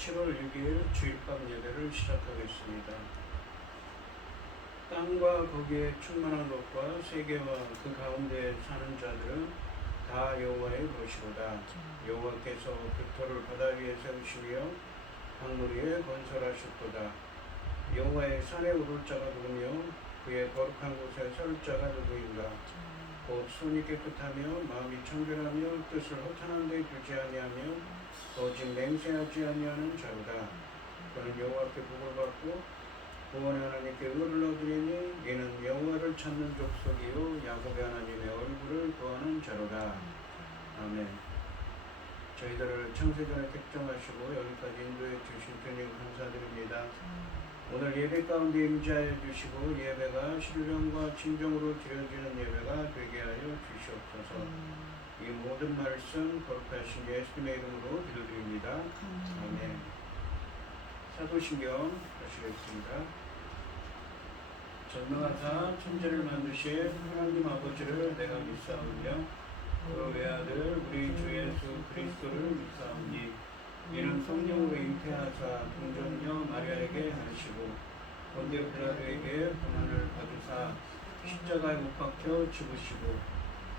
7월 6일 주일밤 예배를 시작하겠습니다. 땅과 거기에 충만한 것과 세계와 그 가운데 사는 자들은 다 여호와의 것이로다. 여호와께서 빅토를 바다 위에 세우시며 강물 위에 건설하셨도다. 여호와의 산에 오를 자가 누구며 그의 거룩한 곳에 설 자가 누구인가. 곧 손이 깨끗하며 마음이 청결하며 뜻을 허탄한 데 두지 아니하며 오직 맹세하지 아니하는 자로다. 그는 여호와께 복을 받고 구원의 하나님께 의를 얻으리니 이는 여호와를 찾는 족속이요 야곱의 하나님의 얼굴을 구하는 자로다. 아멘. 저희들을 창세전에 택정하시고 여기까지 인도해 주신 주님 감사드립니다. 오늘 예배 가운데 임재하여 주시고 예배가 신령과 진정으로 드려지는 예배가 되게 하여 주시옵소서. 이 모든 말씀 거룩하신 예수님의 이름으로 기도드립니다. 아멘. 사도신경 하시겠습니다. 전능하사 천지를 만드신 하나님 아버지를 내가 믿사오며 그 외아들 우리 주 예수 그리스도를 믿사오니 이는 성령으로 잉태하사 동정녀 마리아에게 하시고 본디오 빌라도에게 고난을 받으사 십자가에 못 박혀 죽으시고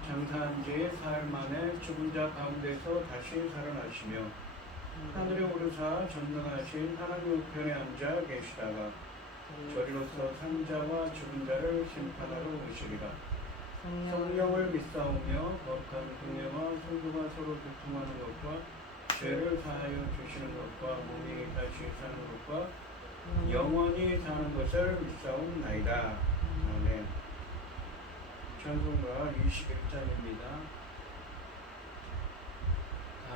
장사한 지 사흘 만에 죽은 자 가운데서 다시 살아나시며 하늘에 오르사 전능하신 하나님 우편에 앉아 계시다가 저리로서 산자와 죽은 자를 심판하러 오시리라. 성령을 믿사오며 거룩한 공예와 성도가 서로 교통하는 것과 죄를 사하여 주시는 것과 몸이 다시 사는 것과 영원히 사는 것을 믿사옵나이다. 아멘. 찬송가 21장입니다. 다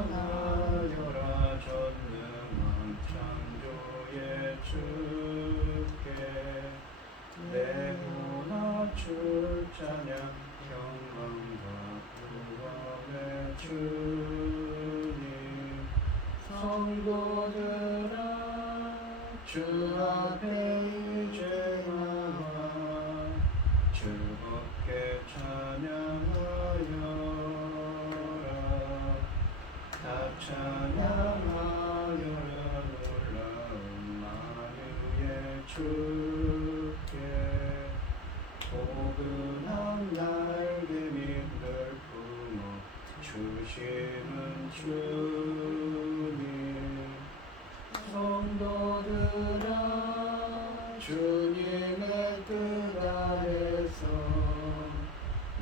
찬양하여라 전능한 창조의 주께 내 구원줄 찬양 영광과 구원의 주님 성도들아 주 앞에 이제 나와 즐겁게 찬양하여라 다 찬양하여라 놀라운 만유의 주께 포근한 날개 밑들 품어 주시는 주님 성도들아 주님의 뜻 아래서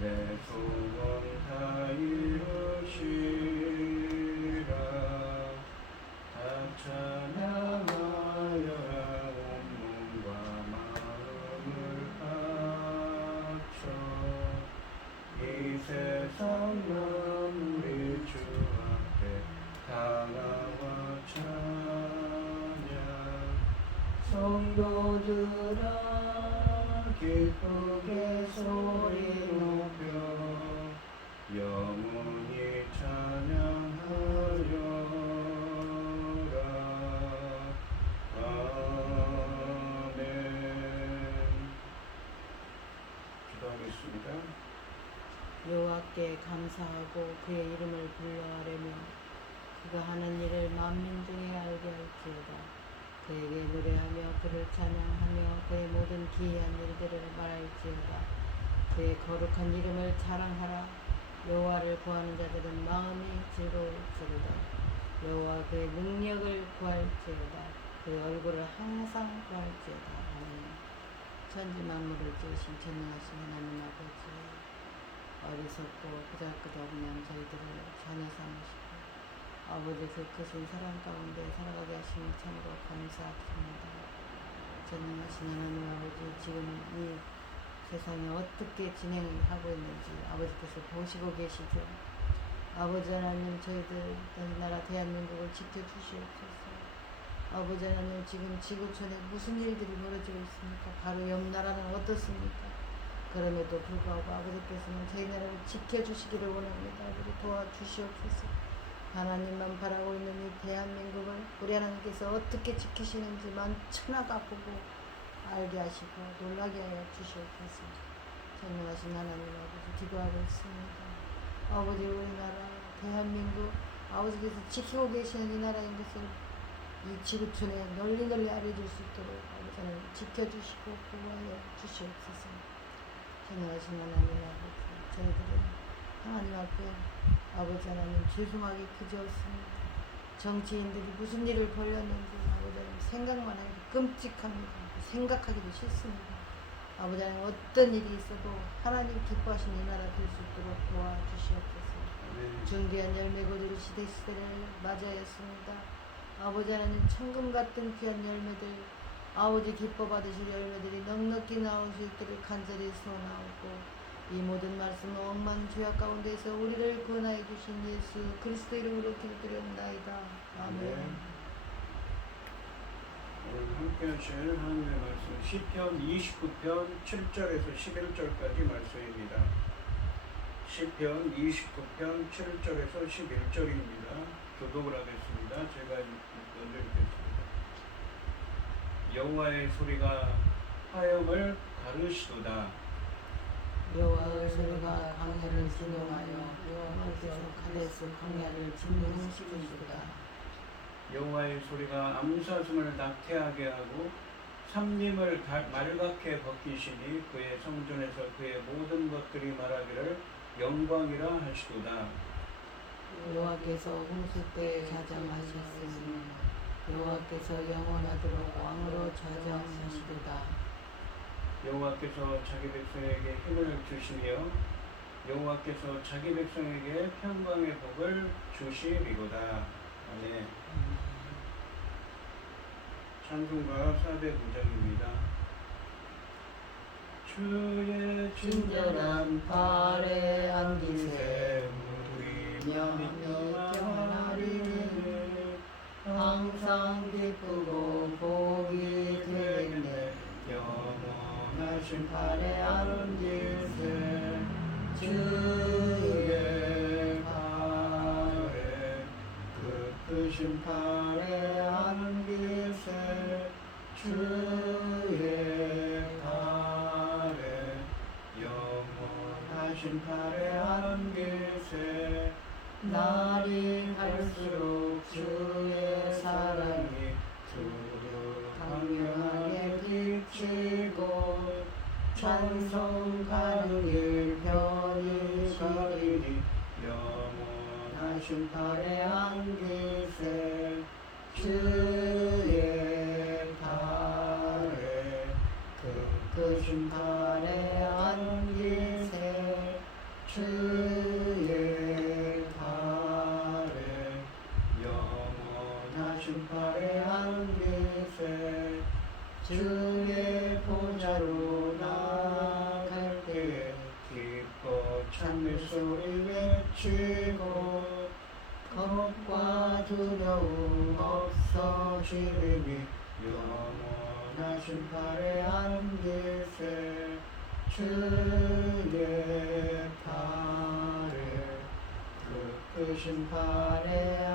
내 소원 다 이루시라 다 찬양하여라 온몸과 마음을 바쳐 이 세상 만물이 주 앞에 다 나와 찬양 성도들아 기쁘게 소리 높여 영원히 찬양하여라. 아멘. 기도하겠습니다. 여호와께 감사하고 그의 이름을 불러하려며 그가 하는 일을 만민중에 알게 할지어다. 그에게 노래하며 그를 찬양하며 그의 모든 기이한 일들을 말할지어다. 그의 거룩한 이름을 자랑하라. 여호와를 구하는 자들은 마음이 즐거울지로다. 여호와 그의 능력을 구할지어다. 그의 얼굴을 항상 구할지어다. 아멘. 천지 만물을 지으신 전능하신 하나님 아버지, 어리석고 보잘것없는 저희들을 자녀 삼으시고 아버지 그 크신 사랑 가운데 살아가게 하시니 참으로 감사드립니다. 전능하신 하나님 아버지, 지금 이 세상에 어떻게 진행하고 있는지 아버지께서 보시고 계시죠. 아버지 하나님, 저희들 나라 대한민국을 지켜주시옵소서. 아버지 하나님, 지금 지구촌에 무슨 일들이 벌어지고 있습니까? 바로 옆 나라는 어떻습니까? 그럼에도 불구하고 아버지께서는 저희 나라를 지켜주시기를 원합니다. 아버지 도와주시옵소서. 하나님만 바라고 있는 이 대한민국을 우리 하나님께서 어떻게 지키시는지 만천하가 보고 알게 하시고 놀라게 하여 주시옵소서. 전능하신 하나님 아버지 기도하고 있습니다. 아버지, 우리나라 대한민국 아버지께서 지키고 계시는 이 나라인 것을 이 지구촌에 널리 알려줄 수 있도록 아버지 하나님 지켜주시고 보호하여 주시옵소서. 전능하신 하나님 아버지, 저희들은 하나님 앞에 아버지 하나님 죄송하게 그지없습니다. 정치인들이 무슨 일을 벌였는지 아버지 하나님 생각만 해도 끔찍합니다. 생각하기도 싫습니다. 아버지 하나님 어떤 일이 있어도 하나님 기뻐하시는 이 나라 될 수 있도록 도와주시옵소서. 존귀한 열매 거두리 시대를 맞이하였습니다. 아버지 하나님 천금 같은 귀한 열매들, 아버지 기뻐 받으실 열매들이 넉넉히 나올 수 있도록 간절히 소원하고, 이 모든 말씀은 엄만 죄악 가운데서 우리를 구원하여 주신 예수 그리스도 이름으로 기도드렸나이다. 아멘. 오늘 함께 하실 하나님의 말씀 시편 29편 7절에서 11절까지 말씀입니다. 시편 29편 7절에서 11절입니다. 교독을 하겠습니다. 제가 읽어드리겠습니다. 여호와의 소리가 화염을 가르시도다. 여호와의 소리가 광야를 진동하여 여호와께서 가데스 광야를 진동시키시도다. 여호와의 소리가 암사슴을 낙태하게 하고 삼림을 말갛게 벗기시니 그의 성전에서 그의 모든 것들이 말하기를 영광이라 하시도다. 여호와께서 홍수 때 좌정하셨으니 여호와께서 영원하도록 왕으로 좌정하시도다. 여호와께서 자기 백성에게 힘을 주시며 여호와께서 자기 백성에게 평강의 복을 주시리로다. 아멘. 찬송가 405장입니다. 주의 친절한 발에 안기세 우리며 평안하리니 항상 기쁘고 복이 되겠네. 영원하신 발에 안기세 주의 발에 크신 발에 안기세 주의 발에 영원하신 발에 안기세 날이 갈수록 주의 사랑이 강렬하게 비치고 찬송 가는 길 편히 가리니 영원하신 발에 안기세 주의 발에 크신 발에 안기세 주의 발에 영원하신 발에 안기세 주의 보좌로 나갈 때 기뻐 찬미 소리 외치고 겁과 두려움 없어지리니 영원하신 발에 안기세 주의 발에 크신 발에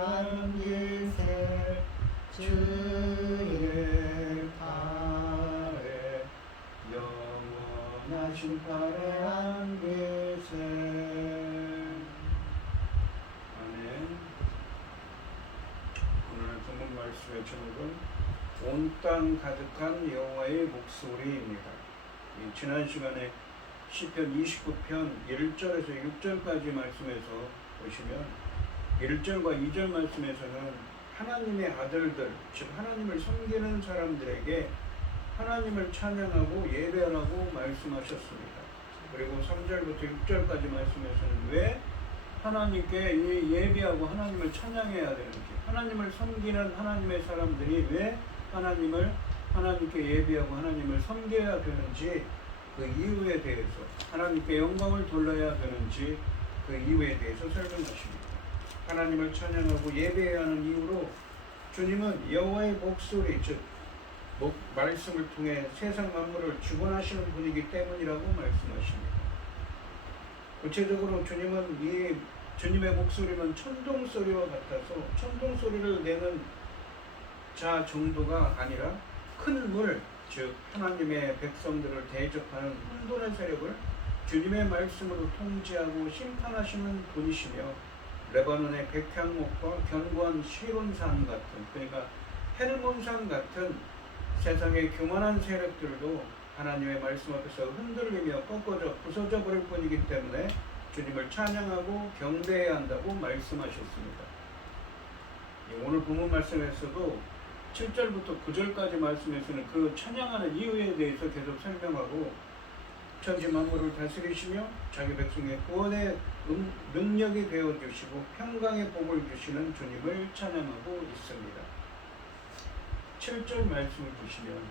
안기세 주의 발에 영원하신 발에 안기세. 아멘. 오늘 본문 말씀의 제목은 온 땅 가득한 여호와의 목소리입니다. 지난 시간에 시편 29편 1절에서 6절까지 말씀에서 보시면 1절과 2절 말씀에서는 하나님의 아들들, 즉 하나님을 섬기는 사람들에게 하나님을 찬양하고 예배하라고 말씀하셨습니다. 그리고 3절부터 6절까지 말씀에서는 왜 하나님께 예배하고 하나님을 찬양해야 되는지, 하나님을 섬기는 하나님의 사람들이 왜 하나님께 예배하고 하나님을 섬겨야 되는지, 그 이유에 대해서, 하나님께 영광을 돌려야 되는지 그 이유에 대해서 설명하십니다. 하나님을 찬양하고 예배해야 하는 이유로 주님은 여호와의 목소리, 즉 말씀을 통해 세상 만물을 주관하시는 분이기 때문이라고 말씀하십니다. 구체적으로 주님의 목소리는 천둥소리와 같아서 천둥소리를 내는 자 정도가 아니라 큰 물, 즉 하나님의 백성들을 대적하는 혼돈의 세력을 주님의 말씀으로 통제하고 심판하시는 분이시며, 레바논의 백향목과 견고한 시론산 같은, 그러니까 헬몬산 같은 세상의 교만한 세력들도 하나님의 말씀 앞에서 흔들리며 꺾어져 부서져 버릴 뿐이기 때문에 주님을 찬양하고 경배해야 한다고 말씀하셨습니다. 오늘 본문 말씀에서도 7절부터 9절까지 말씀에서는 그 찬양하는 이유에 대해서 계속 설명하고 천지 만물을 다스리시며 자기 백성의 구원의 능력이 되어주시고 평강의 복을 주시는 주님을 찬양하고 있습니다. 7절 말씀을 보시면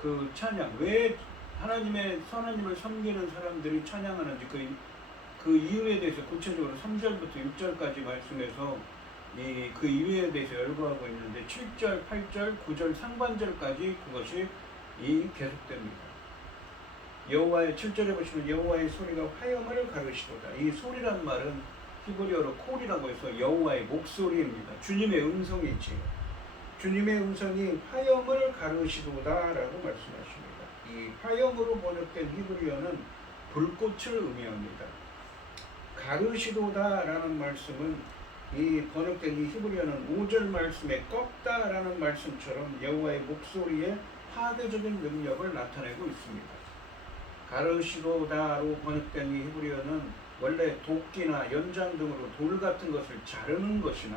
그 찬양, 왜 하나님을 섬기는 사람들이 찬양하는지 그 이유에 대해서 구체적으로 3절부터 6절까지 말씀해서 그 이유에 대해서 열거하고 있는데 7절, 8절, 9절 상반절까지 그것이 계속됩니다. 여호와의 7절에 보시면 여호와의 소리가 화염을 가르시도다. 이 소리란 말은 히브리어로 콜이라고 해서 여호와의 목소리입니다. 주님의 음성이지요. 주님의 음성이 화염을 가르시도다라고 말씀하십니다. 이 화염으로 번역된 히브리어는 불꽃을 의미합니다. 가르시도다라는 말씀은 이 번역된 이 히브리어는 5절 말씀에 꺾다라는 말씀처럼 여호와의 목소리에 파괴적인 능력을 나타내고 있습니다. 가르시도다로 번역된 이 히브리어는 원래 도끼나 연장 등으로 돌 같은 것을 자르는 것이나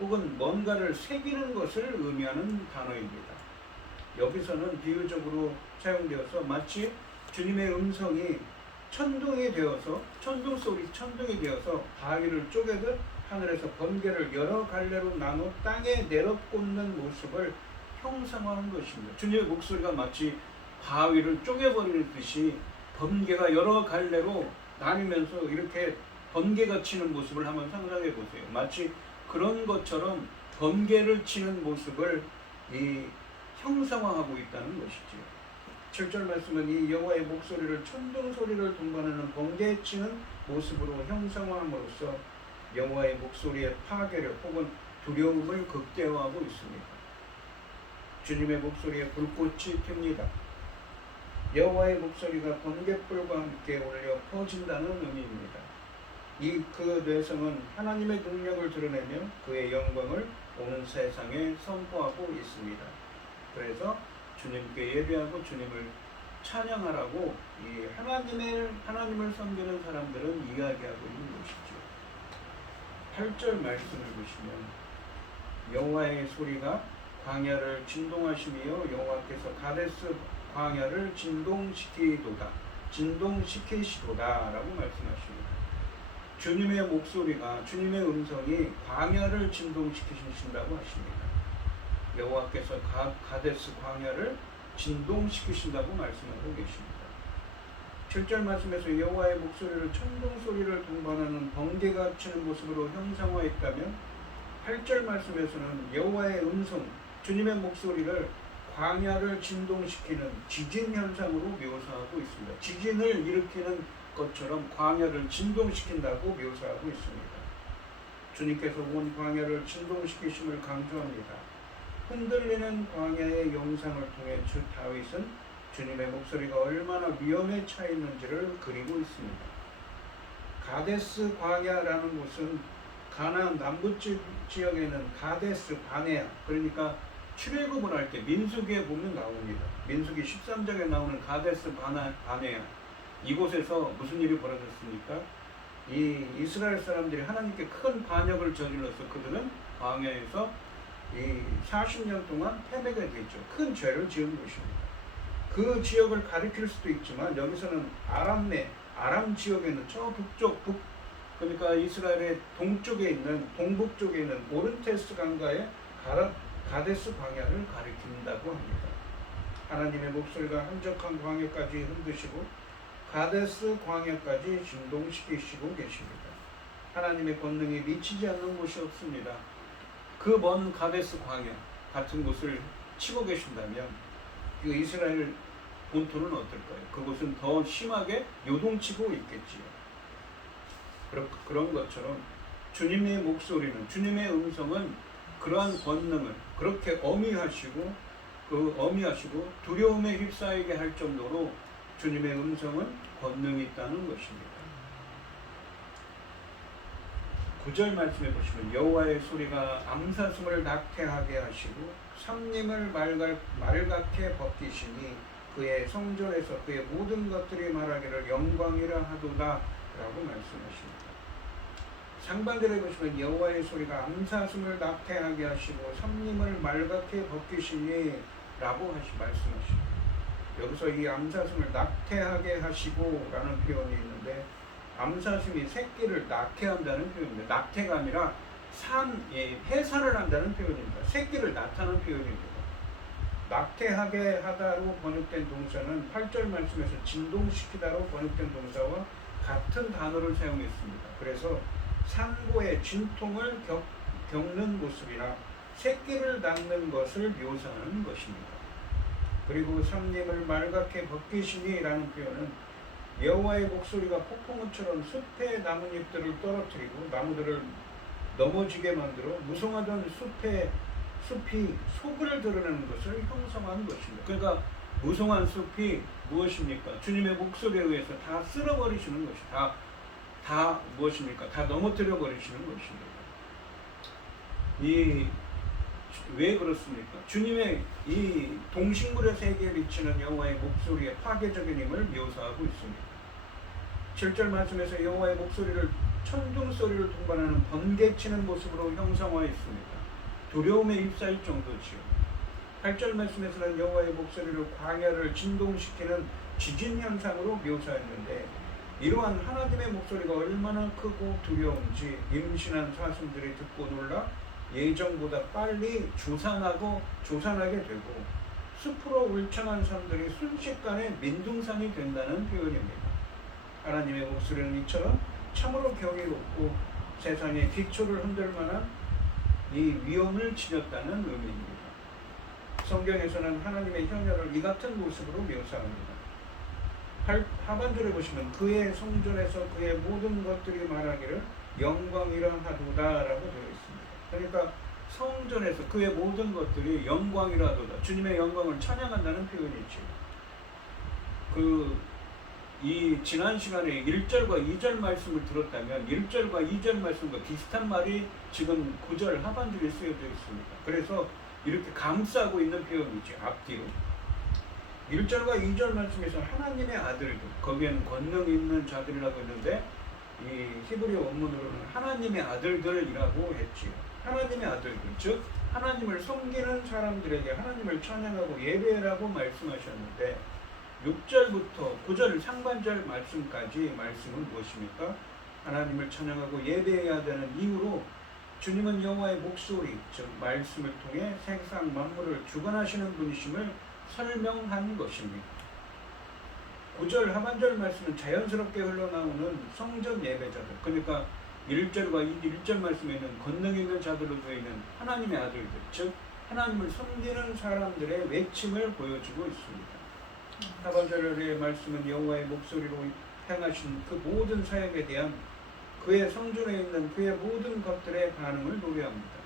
혹은 뭔가를 새기는 것을 의미하는 단어입니다. 여기서는 비유적으로 사용되어서 마치 주님의 음성이 천둥이 되어서 천둥이 되어서 바위를 쪼개듯 하늘에서 번개를 여러 갈래로 나눠 땅에 내려꽂는 모습을 형상화한 것입니다. 주님의 목소리가 마치 바위를 쪼개버리듯이 번개가 여러 갈래로 나뉘면서 이렇게 번개가 치는 모습을 한번 상상해 보세요. 마치 그런 것처럼 번개를 치는 모습을 형상화하고 있다는 것이지요. 7절 말씀은 이 여호와의 목소리를 천둥 소리를 동반하는 번개 치는 모습으로 형상화함으로써 여호와의 목소리의 파괴력 혹은 두려움을 극대화하고 있습니다. 주님의 목소리에 불꽃이 틉니다. 여호와의 목소리가 번갯불과 함께 울려 퍼진다는 의미입니다. 그 뇌성은 하나님의 능력을 드러내며 그의 영광을 온 세상에 선포하고 있습니다. 그래서 주님께 예배하고 주님을 찬양하라고 이 하나님을 섬기는 사람들은 이야기하고 있는 것이죠. 8절 말씀을 보시면 여호와의 소리가 광야를 진동하시며 여호와께서 가데스 광야를 진동시키시도다라고 말씀하십니다. 주님의 목소리가, 주님의 음성이 광야를 진동시키신다고 하십니다. 여호와께서 가데스 광야를 진동시키신다고 말씀하고 계십니다. 7절 말씀에서 여호와의 목소리를 천둥 소리를 동반하는 번개가 치는 모습으로 형상화했다면 8절 말씀에서는 여호와의 음성, 주님의 목소리를 광야를 진동시키는 지진 현상으로 묘사하고 있습니다. 지진을 일으키는 것처럼 광야를 진동시킨다고 묘사하고 있습니다. 주님께서 온 광야를 진동시키심을 강조합니다. 흔들리는 광야의 영상을 통해 주 다윗은 주님의 목소리가 얼마나 위험에 차 있는지를 그리고 있습니다. 가데스 광야라는 곳은 가나안 남부 지역에는 가데스 바네아, 그러니까 출애굽을 할 때 민수기에 보면 나옵니다. 민수기 13장에 나오는 가데스 바네아, 이곳에서 무슨 일이 벌어졌습니까? 이 이스라엘 사람들이 하나님께 큰 반역을 저질러서 그들은 광야에서 이 40년 동안 패배가 됐죠. 큰 죄를 지은 것입니다. 그 지역을 가리킬 수도 있지만 여기서는 아람 지역에는 저 그러니까 이스라엘의 동북 쪽에 있는 오른테스 강가의 가데스 광야를 가리킨다고 합니다. 하나님의 목소리가 한적한 광야까지 흔드시고 가데스 광야까지 진동시키시고 계십니다. 하나님의 권능이 미치지 않는 곳이 없습니다. 그 먼 가데스 광야 같은 곳을 치고 계신다면 그 이스라엘 본토는 어떨까요? 그곳은 더 심하게 요동치고 있겠지요. 그런 것처럼 주님의 목소리는, 주님의 음성은 그러한 권능을 그렇게 어미하시고 두려움에 휩싸이게 할 정도로 주님의 음성은 권능이 있다는 것입니다. 9절 말씀해 보시면 여호와의 소리가 암사슴을 낙태하게 하시고 삼림을 말갛게 벗기시니 그의 성전에서 그의 모든 것들이 말하기를 영광이라 하도다 라고 말씀하십니다. 상반절에 보시면 여호와의 소리가 암사슴을 낙태하게 하시고 삼림을 말갛게 벗기시니 라고 말씀하십니다. 여기서 이 암사슴을 낙태하게 하시고 라는 표현이 있는데 암사슴이 새끼를 낳게한다는 표현입니다. 낙태가 아니라 해산을 한다는 표현입니다. 새끼를 낳다는 표현입니다. 낙태하게 하다로 번역된 동사는 8절 말씀에서 진동시키다로 번역된 동사와 같은 단어를 사용했습니다. 그래서 산고의 진통을 겪는 모습이나 새끼를 낳는 것을 묘사하는 것입니다. 그리고 삼림을 말갛게 벗기시니 라는 표현은 여호와의 목소리가 폭풍우처럼 숲의 나뭇잎들을 떨어뜨리고 나무들을 넘어지게 만들어 무성하던 숲이 속을 드러내는 것을 형성한 것입니다. 그러니까 무성한 숲이 무엇입니까? 주님의 목소리에 의해서 다 쓸어버리시는 것이 다 무엇입니까? 다 넘어뜨려 버리시는 것입니다. 왜 그렇습니까? 주님의 이 동식물의 세계에 비치는 여호와의 목소리의 파괴적인 힘을 묘사하고 있습니다. 7절 말씀에서 여호와의 목소리를 천둥소리를 동반하는 번개치는 모습으로 형상화했습니다. 두려움에 휩싸일 정도지요. 8절 말씀에서는 여호와의 목소리를 광야를 진동시키는 지진 현상으로 묘사했는데 이러한 하나님의 목소리가 얼마나 크고 두려운지 임신한 사슴들이 듣고 놀라 예정보다 빨리 조산하게 되고 숲으로 울창한 사람들이 순식간에 민둥산이 된다는 표현입니다. 하나님의 목소리는 이처럼 참으로 경이롭고 세상의 기초를 흔들 만한 이 위험을 지녔다는 의미입니다. 성경에서는 하나님의 현현을 이 같은 모습으로 묘사합니다. 하반절에 보시면 그의 성전에서 그의 모든 것들이 말하기를 영광이라 하도다라고 되어 있습니다. 그러니까 성전에서 그의 모든 것들이 영광이라 하도다. 주님의 영광을 찬양한다는 표현이죠. 이 지난 시간에 1절과 2절 말씀을 들었다면 1절과 2절 말씀과 비슷한 말이 지금 9절 하반절에 쓰여져 있습니다. 그래서 이렇게 감싸고 있는 표현이죠. 앞뒤로 1절과 2절 말씀에서 하나님의 아들들, 거기에는 권능 있는 자들이라고 했는데 이 히브리 원문으로는 하나님의 아들들이라고 했지요. 하나님의 아들들, 즉 하나님을 섬기는 사람들에게 하나님을 찬양하고 예배라고 말씀하셨는데 6절부터 9절 상반절 말씀까지 말씀은 무엇입니까? 하나님을 찬양하고 예배해야 되는 이유로 주님은 여호와의 목소리, 즉 말씀을 통해 세상 만물을 주관하시는 분이심을 설명한 것입니다. 9절 하반절 말씀은 자연스럽게 흘러나오는 성전 예배자들, 그러니까 1절과 1절 말씀에 있는 권능 있는 자들로 되어 있는 하나님의 아들들, 즉 하나님을 섬기는 사람들의 외침을 보여주고 있습니다. 하반절의 말씀은 여호와의 목소리로 행하신 그 모든 사역에 대한 그의 성전에 있는 그의 모든 것들의 반응을 노래합니다.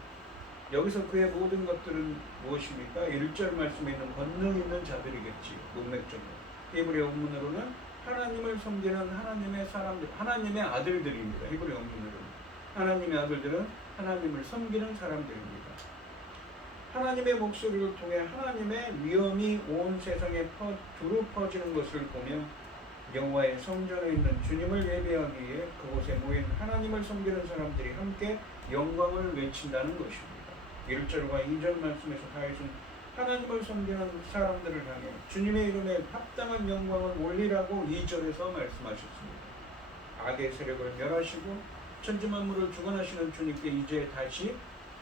여기서 그의 모든 것들은 무엇입니까? 1절 말씀에 있는 권능 있는 자들이겠지요. 문맥적으로. 히브리 원문으로는 하나님을 섬기는 하나님의 사람들, 하나님의 아들들입니다. 히브리 원문으로는. 하나님의 아들들은 하나님을 섬기는 사람들입니다. 하나님의 목소리를 통해 하나님의 위엄이 온 세상에 두루 퍼지는 것을 보며 여호와의 성전에 있는 주님을 예배하기 위해 그곳에 모인 하나님을 섬기는 사람들이 함께 영광을 외친다는 것입니다. 1절과 2절 말씀에서 다윗은 하나님을 섬기는 사람들을 향해 주님의 이름에 합당한 영광을 올리라고 2절에서 말씀하셨습니다. 악의 세력을 멸하시고 천지만물을 주관하시는 주님께 이제 다시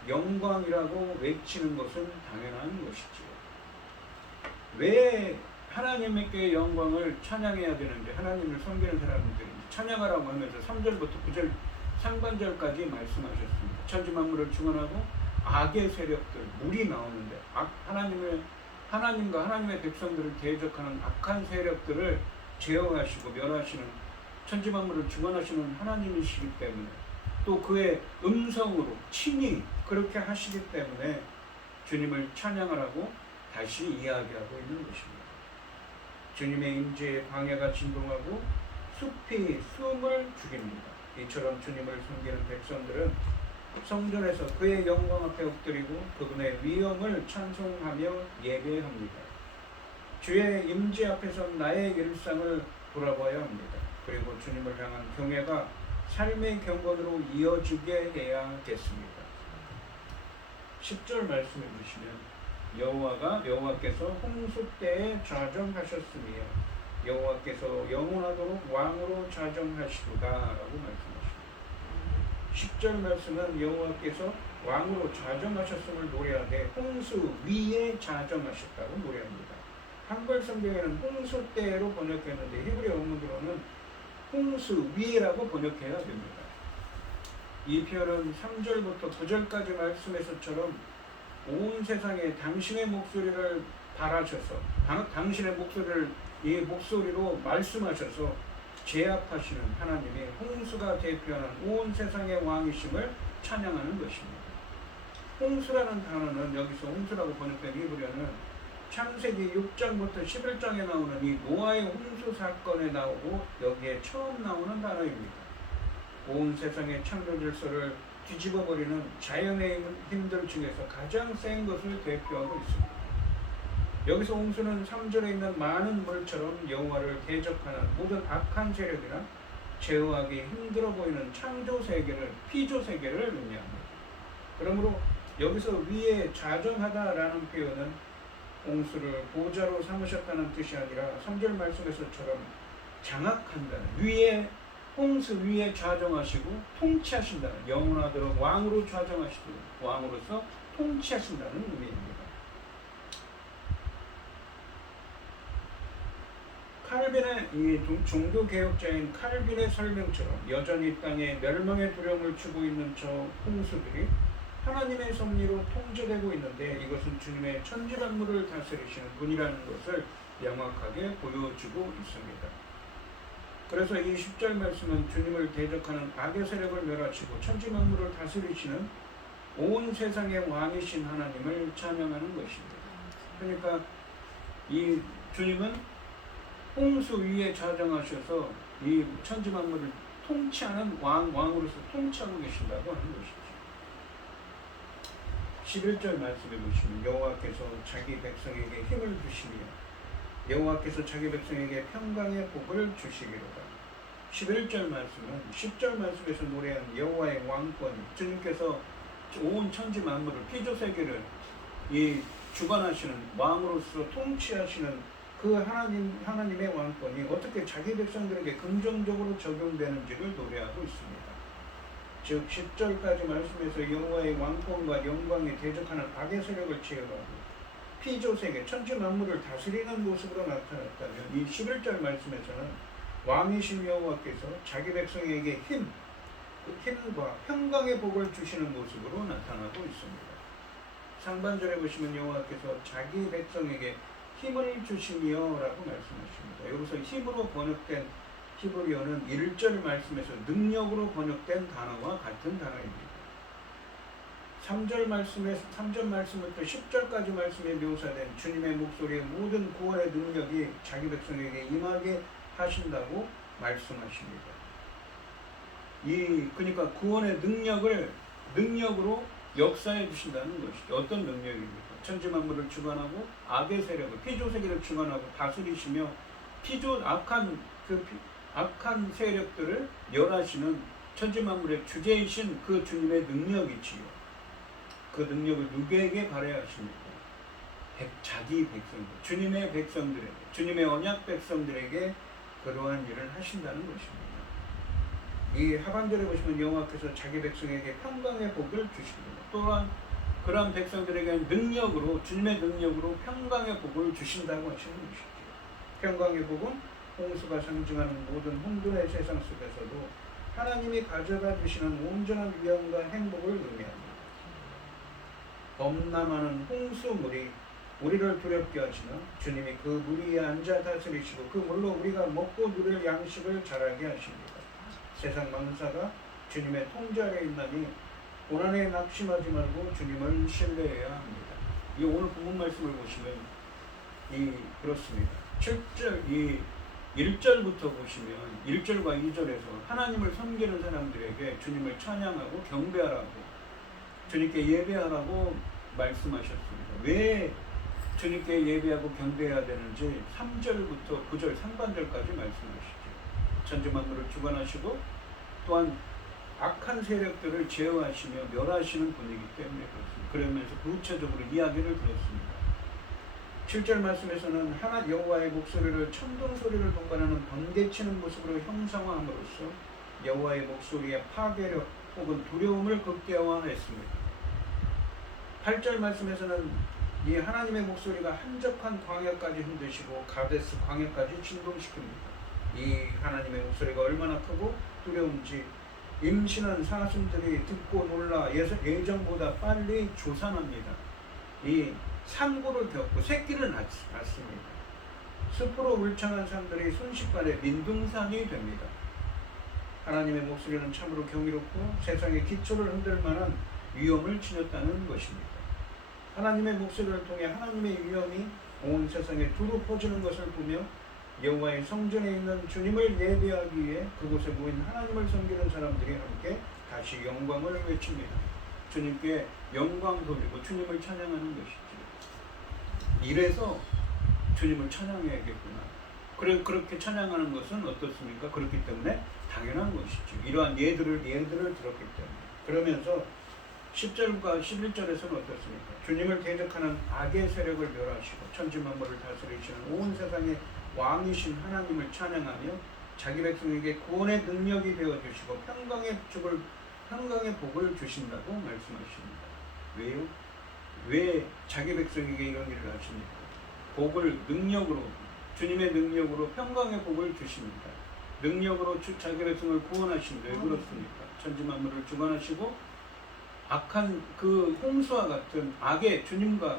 영광이라고 외치는 것은 당연한 것이지요. 왜 하나님께 영광을 찬양해야 되는데 하나님을 섬기는 사람들이 찬양하라고 하면서 3절부터 9절 상반절까지 말씀하셨습니다. 천지만물을 주관하고 악의 세력들, 물이 나오는데 하나님과 하나님의 백성들을 대적하는 악한 세력들을 제어하시고 멸하시는 천지만물을 주관하시는 하나님이시기 때문에 또 그의 음성으로 친히 그렇게 하시기 때문에 주님을 찬양하라고 다시 이야기하고 있는 것입니다. 주님의 임재에 광야가 진동하고 숲이 숨을 죽입니다. 이처럼 주님을 섬기는 백성들은 성전에서 그의 영광 앞에 엎드리고 그분의 위엄을 찬송하며 예배합니다. 주의 임재 앞에서 나의 일상을 돌아봐야 합니다. 그리고 주님을 향한 경외가 삶의 경건으로 이어지게 해야겠습니다. 10절 말씀해 보시면 여호와께서 홍수 때에 좌정하셨으며 여호와께서 영원하도록 왕으로 좌정하시도다라고 말씀하십니다. 10절 말씀은 여호와께서 왕으로 좌정하셨음을 노래하되 홍수 위에 좌정하셨다고 노래합니다. 한글 성경에는 홍수 때로 번역했는데 히브리 원문으로는 홍수 위라고 번역해야 됩니다. 이 표현은 3절부터 9절까지 말씀에서처럼 온 세상에 당신의 목소리를 바라셔서 당신의 목소리로 말씀하셔서 제압하시는 하나님의 홍수가 대표하는 온 세상의 왕이심을 찬양하는 것입니다. 홍수라는 단어는 여기서 홍수라고 번역된 히브리어는 창세기 6장부터 11장에 나오는 이 노아의 홍수 사건에 나오고 여기에 처음 나오는 단어입니다. 온 세상의 창조 질서를 뒤집어버리는 자연의 힘들 중에서 가장 센 것을 대표하고 있습니다. 여기서 홍수는 3절에 있는 많은 물처럼 여호와를 대적하는 모든 악한 세력이나 제어하기 힘들어 보이는 창조 세계를, 피조 세계를 의미합니다. 그러므로 여기서 위에 좌정하다라는 표현은 홍수를 보좌로 삼으셨다는 뜻이 아니라 3절 말씀에서처럼 장악한다는, 홍수 위에 좌정하시고 통치하신다는, 영원하도록 왕으로 좌정하시도록 왕으로서 통치하신다는 의미입니다. 칼빈의 이 종교개혁자인 칼빈의 설명처럼 여전히 땅에 멸망의 두려움을 주고 있는 저 홍수들이 하나님의 섭리로 통제되고 있는데 이것은 주님의 천지만물을 다스리시는 분이라는 것을 명확하게 보여주고 있습니다. 그래서 이 10절 말씀은 주님을 대적하는 악의 세력을 멸하시고 천지만물을 다스리시는 온 세상의 왕이신 하나님을 찬양하는 것입니다. 그러니까 이 주님은 홍수 위에 좌정하셔서 이 천지만물을 통치하는 왕으로서 통치하고 계신다고 하는 것이죠. 11절 말씀해 보시면 여호와께서 자기 백성에게 힘을 주시며 여호와께서 자기 백성에게 평강의 복을 주시기로다. 11절 말씀은 10절 말씀에서 노래한 여호와의 왕권, 주님께서 온 천지 만물을, 피조 세계를 이 주관하시는 왕으로서 통치하시는 그 하나님의 왕권이 어떻게 자기 백성들에게 긍정적으로 적용되는지를 노래하고 있습니다. 즉 10절까지 말씀에서 여호와의 왕권과 영광에 대적하는 악의 세력을 제어하고 피조 세계, 천지 만물을 다스리는 모습으로 나타났다면 이 11절 말씀에서는 왕이신 여호와께서 자기 백성에게 힘과 평강의 복을 주시는 모습으로 나타나고 있습니다. 상반절에 보시면 여호와께서 자기 백성에게 힘을 주시며 라고 말씀하십니다. 여기서 힘으로 번역된 히브리어는 1절 말씀에서 능력으로 번역된 단어와 같은 단어입니다. 3절 말씀부터 10절까지 말씀에 묘사된 주님의 목소리의 모든 구원의 능력이 자기 백성에게 임하게 하신다고 말씀하십니다. 그러니까 구원의 능력으로 역사해 주신다는 것이죠. 어떤 능력입니까? 천지 만물을 주관하고 악의 세력을, 피조 세계를 주관하고 다스리시며 악한 세력들을 멸하시는 천지 만물의 주제이신 그 주님의 능력이지요. 그 능력을 누구에게 발휘하십니까? 자기 백성들, 주님의 백성들에게, 주님의 언약 백성들에게 그러한 일을 하신다는 것입니다. 이 하반절에 보시면 여호와께서 자기 백성에게 평강의 복을 주십니다. 또한 그러한 백성들에게 주님의 능력으로 평강의 복을 주신다고 하시는 것이죠. 평강의 복은 홍수가 상징하는 모든 혼돈의 세상 속에서도 하나님이 가져다 주시는 온전한 위엄과 행복을 의미합니다. 범람하는 홍수물이 우리를 두렵게 하시나 주님이 그 물 위에 앉아 다스리시고 그 물로 우리가 먹고 누릴 양식을 자라게 하십니다. 세상 만사가 주님의 통제 아래 있나니 고난에 낙심하지 말고 주님을 신뢰해야 합니다. 이 오늘 본문 말씀을 보시면 그렇습니다. 7절 1절부터 보시면 1절과 2절에서 하나님을 섬기는 사람들에게 주님을 찬양하고 경배하라고 주님께 예배하라고 말씀하셨습니다. 왜 주님께 예배하고 경배해야 되는지 3절부터 9절 상반절까지 말씀하시죠. 천지 만물을 주관하시고 또한 악한 세력들을 제어하시며 멸하시는 분이기 때문에 그렇습니다. 그러면서 구체적으로 이야기를 들었습니다. 7절 말씀에서는 하나 여호와의 목소리를 천둥 소리를 동반하는 번개치는 모습으로 형상화함으로써 여호와의 목소리의 파괴력 혹은 두려움을 극대화했습니다. 8절 말씀에서는 이 하나님의 목소리가 한적한 광야까지 흔드시고 가데스 광야까지 진동시킵니다. 이 하나님의 목소리가 얼마나 크고 두려운지 임신한 사슴들이 듣고 놀라 예정보다 빨리 조산합니다. 이 산고를 겪고 새끼를 낳습니다. 숲으로 울창한 산들이 순식간에 민둥산이 됩니다. 하나님의 목소리는 참으로 경이롭고 세상의 기초를 흔들 만한 위엄을 지녔다는 것입니다. 하나님의 목소리를 통해 하나님의 위엄이 온 세상에 두루 퍼지는 것을 보며 여호와의 성전에 있는 주님을 예배하기 위해 그곳에 모인 하나님을 섬기는 사람들이 함께 다시 영광을 외칩니다. 주님께 영광 돌리고 주님을 찬양하는 것이죠. 이래서 주님을 찬양해야겠구나. 그렇게 찬양하는 것은 어떻습니까? 그렇기 때문에 당연한 것이죠. 이러한 예들을 들었기 때문에. 그러면서 10절과 11절에서는 어떻습니까? 주님을 대적하는 악의 세력을 멸하시고 천지만물을 다스리시는 온 세상의 왕이신 하나님을 찬양하며 자기 백성에게 구원의 능력이 되어주시고 평강의 복을 주신다고 말씀하십니다. 왜요? 왜 자기 백성에게 이런 일을 하십니까? 복을 능력으로, 주님의 능력으로 평강의 복을 주십니다. 능력으로 자기 백성을 구원하신다. 왜 그렇습니까? 천지만물을 주관하시고 악한 그 홍수와 같은 악의 주님과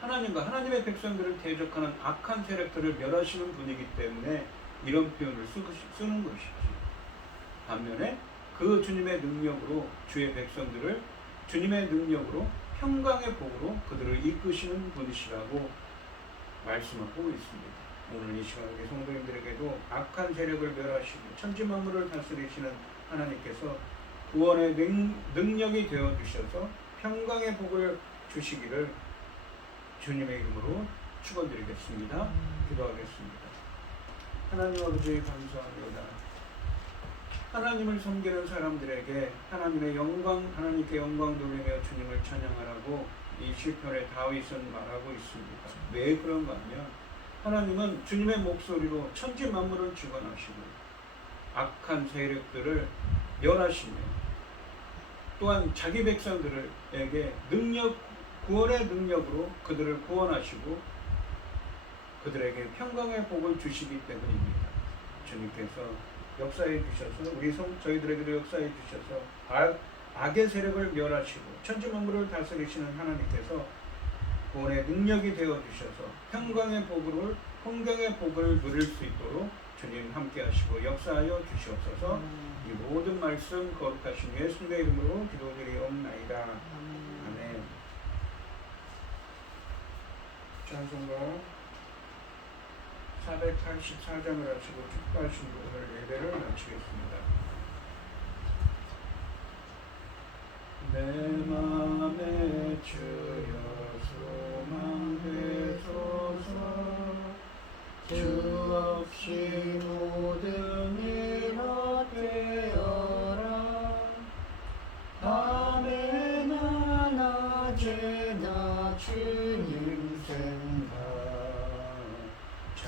하나님의 백성들을 대적하는 악한 세력들을 멸하시는 분이기 때문에 이런 표현을 쓰는 것이지. 반면에 그 주님의 능력으로 주의 백성들을 주님의 능력으로 평강의 복으로 그들을 이끄시는 분이시라고 말씀하고 있습니다. 오늘 이 시간에 성도님들에게도 악한 세력을 멸하시고 천지만물을 다스리시는 하나님께서 구원의 능력이 되어주셔서 평강의 복을 주시기를 주님의 이름으로 축원드리겠습니다. 기도하겠습니다. 하나님 아버지 감사합니다. 하나님을 섬기는 사람들에게 하나님께 영광 돌리며 주님을 찬양하라고 이 시편의 다윗은 말하고 있습니다. 왜 그런가 하면 하나님은 주님의 목소리로 천지 만물을 주관하시고 악한 세력들을 멸하시며 또한 자기 백성들에게 구원의 능력으로 그들을 구원하시고 그들에게 평강의 복을 주시기 때문입니다. 주님께서 역사해 주셔서 저희들에게도 역사해 주셔서 악의 세력을 멸하시고 천지 만물을 다스리시는 하나님께서 구원의 능력이 되어 주셔서 평강의 복을 누릴 수 있도록 주님 함께 하시고 역사하여 주시옵소서. 이 모든 말씀 거룩하신 예수님의 이름으로 기도드리옵나이다. 아멘. 찬송가 484장을 하시고 축도하신 분을 예배를 마치겠습니다. 내 맘에 주여 소망되소서. 주 없이 모든 일 헛되어라. 밤에나 낮에나 주님 생각, 잘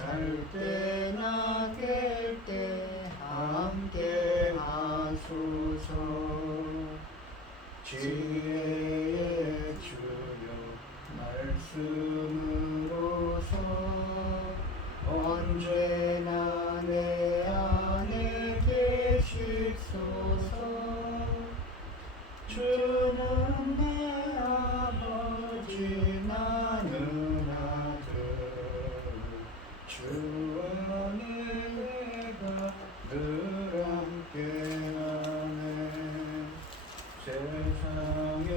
때나 깰 때 함께 하소서. 지혜의 주여 말씀으로서 언제나 내 안에 계시소서. 주는 내 아버지 나는 아들, 주 안에 내가 늘 함께하네. 세상에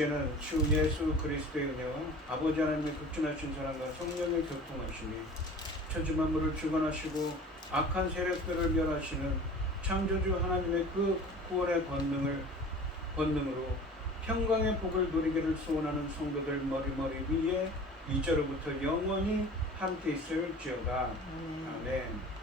이제는 주 예수 그리스도의 은혜와 아버지 하나님의 극진하신 사랑과 성령의 교통하심이 천지 만물을 주관하시고 악한 세력들을 멸하시는 창조주 하나님의 그 구원의 권능으로 평강의 복을 누리기를 소원하는 성도들 머리머리 위에 이제로부터 영원히 함께 있을지어다. 아멘.